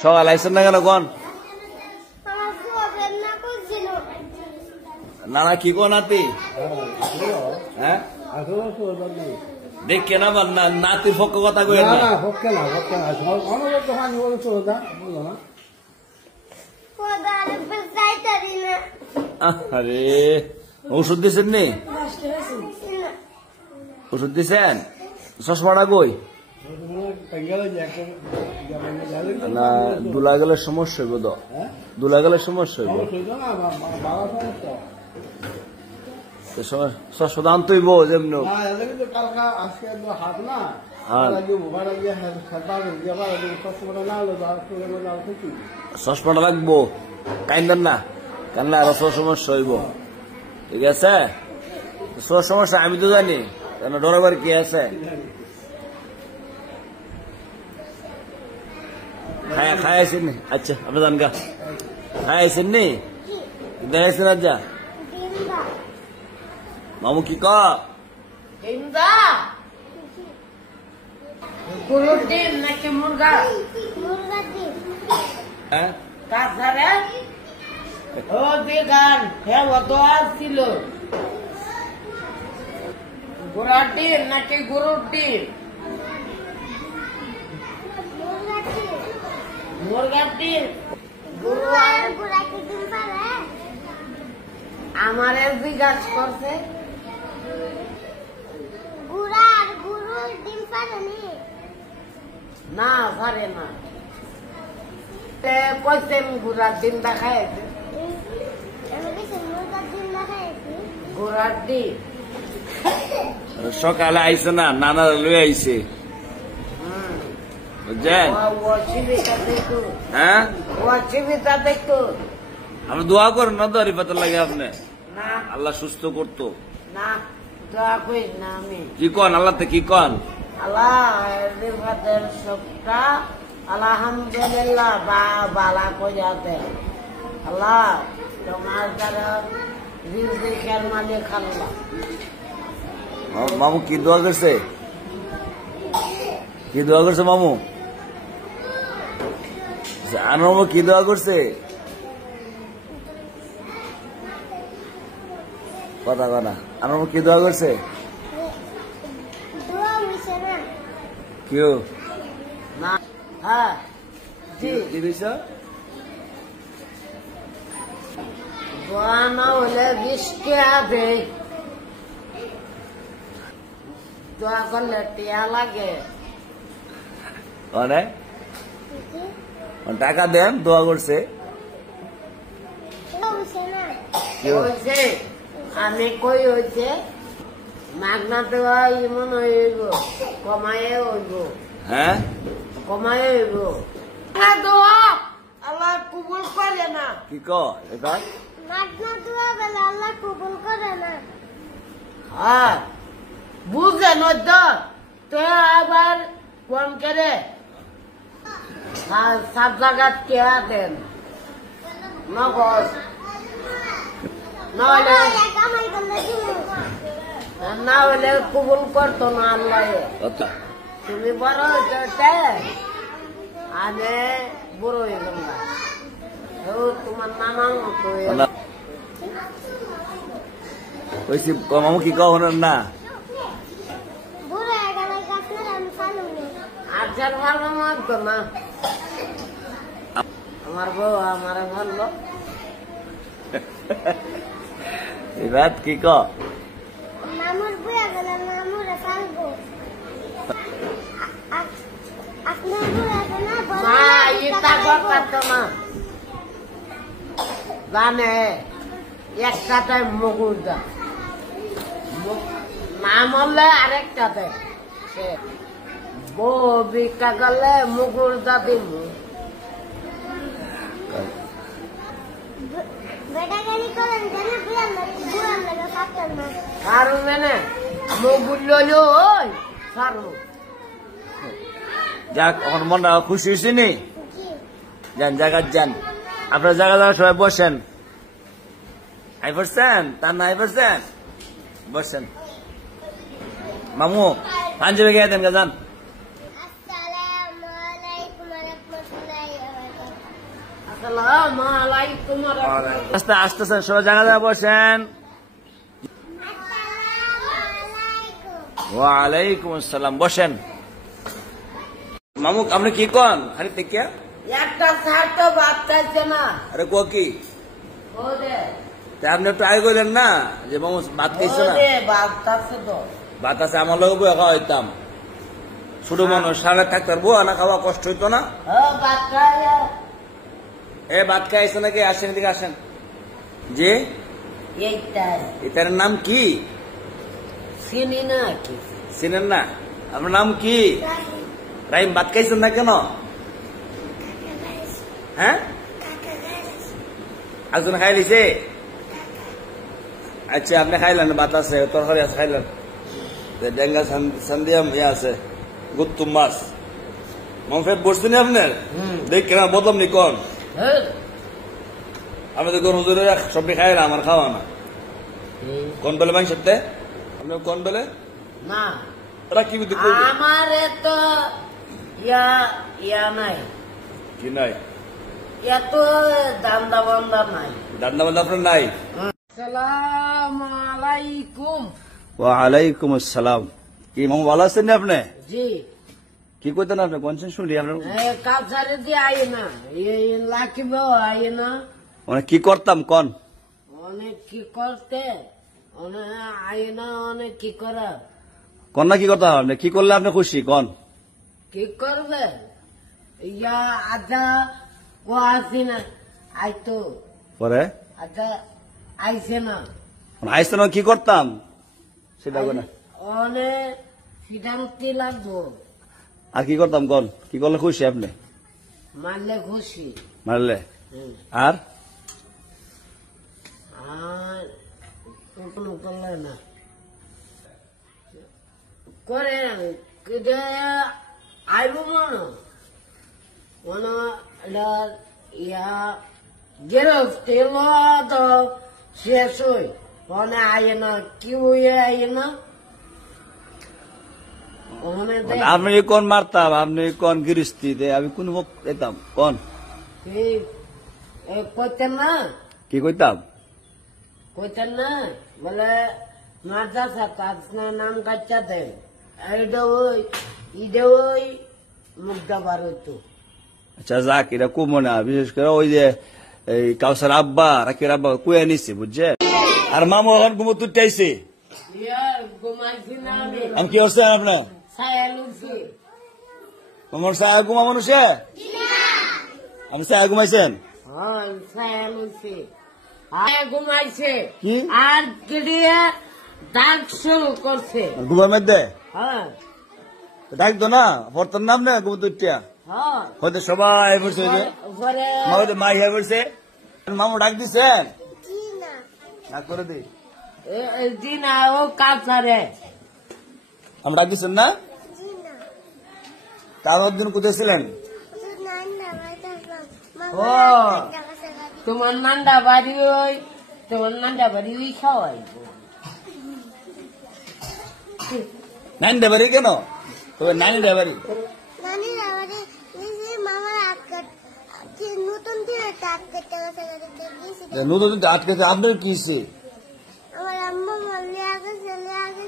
সকাল আইসেন না কেন কোন নানা কি কোন নাতি হ্যাঁ দেখে না নাতির পক্ষ কথা কই না আরে ওষুধ দিছেন নি ওষুধ দিছেন চশমাটা কই না দুলা গেলে সমস্যা হইব তো দুলা গেলে সমস্যা হইব চশমা আনতে হইব যেমন চশমাটা লাগবো কাইন্দেন না কান্না আরো সমস্যা হইব ঠিক আছে সমস্যা আমি তো জানি কেন ডরাবার কি আছে খাইছেন নি আচ্ছা আপনি জান গা খাইছেন নি দেখাইছেন আজ্জা মামু কি গরুর ডিম নাকি মুরগা তাছাড়া ও বেগান হ্যাঁ অত আসছিল ঘোড়ার ডিম নাকি গরুর ডিম মুরগার ডিম আমার জিজ্ঞাসা করছে না পারে না কইছে ঘোড়ার ডিম দেখায় ঘোড়ার ডিম সকালে আইসে না নানা লই আইছে বুঝছেন হ্যাঁ আপনি দোয়া করেন না দরি পাতা লাগে আপনি আল্লাহ সুস্থ করতো না দোয়া করি না আমি কি কন আল্লাহ কি কন আল্লাহ সবটা আলহামদুলিল্লাহ বালা কইয়াতে আল্লাহ তোমার দ্বারা রিজিকের মালিক আল্লাহ মামু কি দোয়া করছে কি দোয়া করছে মামু আনমু কি দোয়া করছে কথা কথা আনমু কি দোয়া করছে কেউ না হ্যাঁ কি দিছ দোয়া না হলে 20 টাকা দেয় দোয়া করলে টিয়া লাগে অনেক টাকা দেন দোয়া করছে আমি কই হইছে মাগনা দেওয়া এমন হইব কমায়ে হইব হ্যাঁ কমায়ে হইব দোয়া আল্লাহ কবুল করে না কি কয় এটা মাগনা দোয়া বলে আল্লাহ কবুল করে না হ্যাঁ বুঝেন তো আবার কোন করে সব জায়গা কে দেন নগদ না হলে কবুল করতো না আল্লাহ তুমি বড় হইতে আমি বড় হয়ে গেলাম তোমার নানার মতো মামু কি কও না আচ্ছার ভালো মানতো না আমার বউ আমার ভালো রাত কি মামুর বুয়া গেলে মামুরে পালবো আপনার বুয়া গেলে না এটা করতো না জানে একটাতে মগুর দা না মরলে আরেকটাতে সে বউ ভিক্ষা করলে মুগুর দা দিব কারণ না মুগুর লইলো ওই সারু যাক এখন মনটা খুশি হয়েছে নি যান জায়গা যান আপনার জায়গা সবাই বসেন আই পারছেন তার না আই পারছেন বসেন মামু পাঞ্জাবি গায়ে দেন যান আসসালামু আলাইকুম ওয়া রাহমাতুল্লাহি ওয়া বারাকাতুহু আসসালামু আলাইকুম ওয়া রাহমাতুল্লাহ। আস্তে আসতেছেন, সবাই জায়গা জায়গা বসেন। ওয়ালাইকুম আসসালাম, বসেন। মামুক আপনি কি কন খালি টিকিয়া? একটা স্যার তো ভাত খাইছে না। আরে কো কি ওরে তা আপনি একটু আগে কইলেন না যে মামু ভাত খাইছে না? ওরে ভাত খাইছে তো। ভাত আছে আমার লোক বই খাওয়া হইতাম। ছোট মানুষ সারা থাকতে পারবো না, খাওয়া কষ্ট হইতো না। ভাত খাইয়া এ ভাত খাইছে নাকি? আসেন এদিকে আসেন। যে এইটাই এটার নাম কি চিনি না কি? চিনেন না? আপনার নাম কি? রাইম, ভাত খাইছেন না কেন? হ্যাঁ, একজন খাই লিছে। আচ্ছা আপনি খাইলেন, ভাত আছে, তরকারি আছে, খাইলেন। ডেঙ্গা সান্দিয়াম ইয়ে আছে, গুত্তুম মাছ। মাম ফেট বসছেন আপনার দেখ কেন বদলাম নি কন? আমি তো কোন হুজুরের সবজি খাই না, আমার খাওয়া না। কোন বেলে মাই সত্যি আপনি কোন বেলে না ওরা কি বুদ্ধি আমার তো ইয়া নাই, কি নাই? এত দান্দা বান্দা নাই। দান্দা বান্দা আপনার নাই? আসসালামু আলাইকুম। ওয়ালাইকুম আসসালাম। কি মামু ভালো আছেন না আপনি? জি কি করতেন আপনি? কোনছেন শুনলি আপনার? কাছারে দিয়ে আই না, এই লাকিবেও আই না। মানে কি করতাম কন? অনেক কি করতে, অনেক আই না, অনেক কি করা। কন না কি করতাম আপনি? কি করলে আপনি খুশি কন? কি করবে? ইয়া আধা ও আসি না, আইতো পরে আধা আইছে না। আইসতে না কি করতাম সেটা কোন? অনেক সিদ্ধান্তি লাগবো। আর কি করতাম কন? কি করলে খুশি আপনি? মারলে খুশি। মারলে? হুম। আর আর কোনো করলে না করে আইব মনে ইয়া গেরস্তি তো শেষ হই মনে আয় না, কি হয়ে আয় না। আপনি কোন মারতাম? আপনি কোন গৃহস্থিতে? আমি কোন মুখ দিতাম কন? কইতেন না, কি কইতাম? কইতেন না বলে মাদ্রাসা তার নাম কাচ্চা দেয়, এইটা ওই ইডে ওই মুগ্ধা বার হইতো। আচ্ছা যাক, এটা খুব মনে হয়, বিশেষ করে ওই যে এই কাউসার আব্বা রাকির আব্বা কুয়া নিচ্ছে বুঝছে। আর মামু এখন ঘুমো তুটাইছে। ঘুমাইছি না আমি কি হচ্ছে আপনার ছায়া লুছি। মামুর সাহেব ঘুমা মানুষে আপনি সাহেব ঘুমাইছেন? হ্যাঁ ছায়া লুছি, ঘুমাইছে কি? আর গিয়ে ডাক শুরু করছে। ঘুমার মধ্যে হ্যাঁ ডাকতো না পড়তাম নাম না ঘুমো তুটিয়া হ্যাঁ হয়তো সবাই বসে পরে মাই হয়ে বসে। মামু ডাক দিছেন? জি না, ডাক করে দিই দিনা ও কাছারে আমি ডাক দিছেন না? জি না। তার দিন কোথায় ছিলেন? শুধু নান না বাড়িতে আসলাম। ও তোমার নান্ডা বাড়ি ওই, তোমার নান্ডা বাড়ি ওই খাওয়াইব। নাইন ডেবারি কেন? তবে নাইন ডেবারি নানির আবারে নিজে মামার নতুন দিয়ে টাক কেটে গেছে গাড়িতে গিয়েছি। নতুন আটকেছে আপনার কি হয়েছে? আমার আম্মা মরলে আগে চলে আগে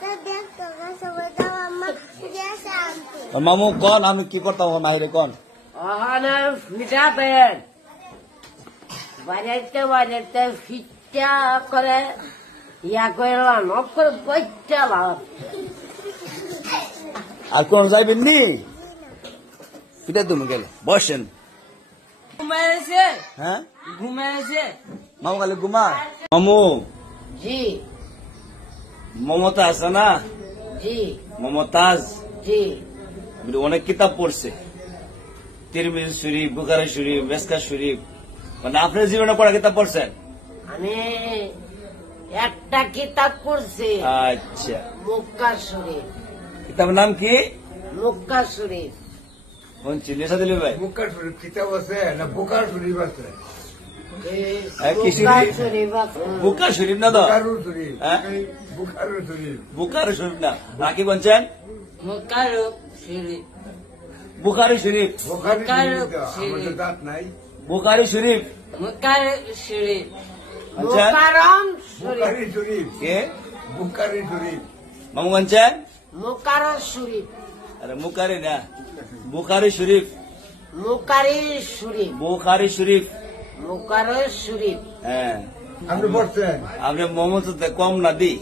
তা দেখতো না সবাই, তাও আম্মা গ্যাসে আনতো। মামু কন আমি কি করতাম মাহিরে কন? ওখানে ফিটাবেন বাড়িতে বাড়িতে ফিটা করে ইয়া করলাম করে বইটালাম। আর কোন যাইবেন নি? পিঠা তুমি গেলে বসেন। ঘুমাইছে, হ্যাঁ ঘুমাইছে। মামু খালি ঘুমা। মামু জি মমতা আছে না? জি মমতাজ জি অনেক কিতাব পড়ছে, তিরমিজি শরীফ, বুখারী শরীফ, মেসকা শরীফ। মানে আপনার জীবনে পড়া কিতাব পড়ছেন? আমি একটা কিতাব পড়ছি, আচ্ছা মক্কা শরীফ। কিতাবের নাম কি? মক্কা শরীফ। কোন চিল্লেসা দিলে ভাই? বুকার শরীফ কিতাব আছে না বুকার শরীফ আছে? কি মক্কা শরীফ? শরীফ আছে। বুকার শরীফ না তো? বুকারুর শরীফ, হ্যাঁ? বুকারুর শরীফ। বুকার শরীফ না, বাকি বলছেন মক্কা শরীফ, বুখারী শরীফ। বুখারী বুকার শরীফ তো, শরীফ। আমাদের দাঁত নাই। বুখারি শরীফ। বুখারি শরীফ, আচ্ছা। মুকাররম শরীফ, বুখারি শরীফ, কে বুখারি শরীফ, মামু বলছেন? মুকারর শরীফ, আরে মুকারি না, বুখারি শরীফ, মুকারি শরীফ, বুখারি শরীফ। মুকারর শরীফ। হ্যাঁ, আপনি পড়ছেন? আপনি মোহাম্মদ কম না দি।